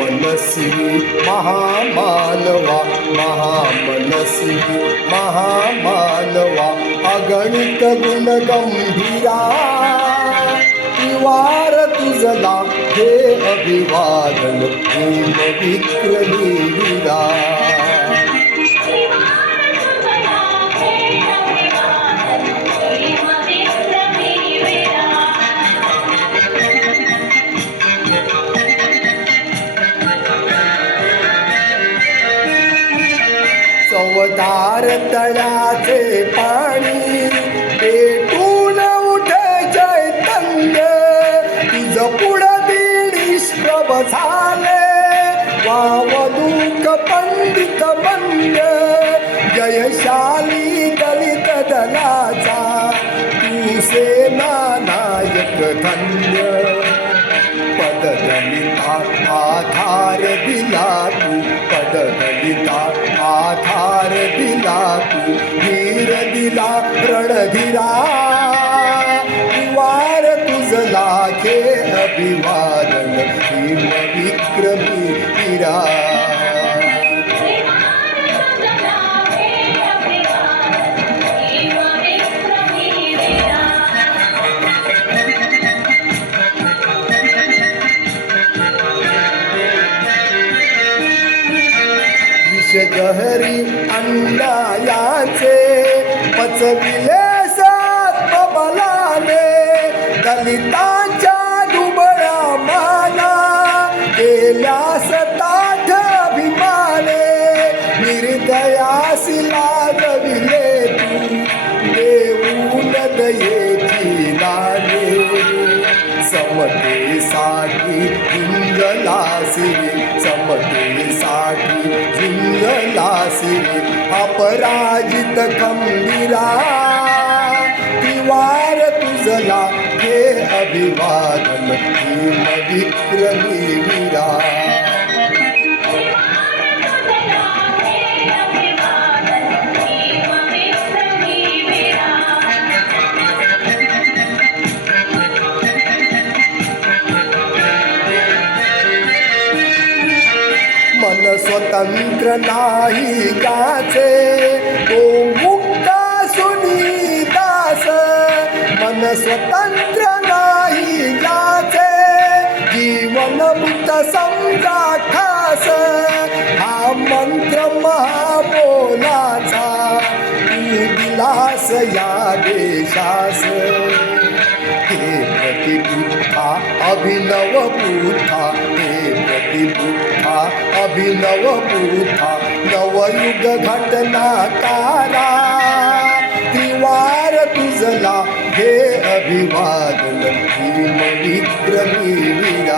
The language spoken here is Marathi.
महामनसी महामानवा महामनसी महामानवा अगणित गुण गंभीरा वार तुझला हे अभिवादन प्रेम विक्रमी वीरा चवदार तळ्याचे पाणी पेटून उठे चैतन्य तुझ पुढं दीड झाले वावदूक पंडित बंद जयशाली दलित दलाचा तू सेना नायक धन्य पददलिता आधार दिला तू पददलिता आधार दिला तू वीर दिला रणधीरा वार तुझला घे अभिवादन भीम विक्रमी वीरा गहरी अंडायाचे पचविले सात्मबलाने दलितांच्या दुबळा माना केल्यास ताठ अभिमाने निर्दयासी लागविले तू देऊन दयेची लागे समतेसाठी झुंजलासी समतेसाठी झुंजलासी अपराजित खंबीरा तिवार तुझला हे अभिवादन भीम विक्रमी वीरा मन स्वतंत्र नाही गाचे तो मुक्ता सुनीदास मन स्वतंत्र नाही गाचे जीवन मुक्त समजा खास हा मंत्र महाबोलाचा तू दिलास या देशास हे प्रतिबुद्धा अभिनव बुद्धा हे प्रतिबुद्धा अभिनव बुद्धा नवयुग घटनाकारा त्रिवार तुझला हे अभिवादन भीम विक्रमी वीरा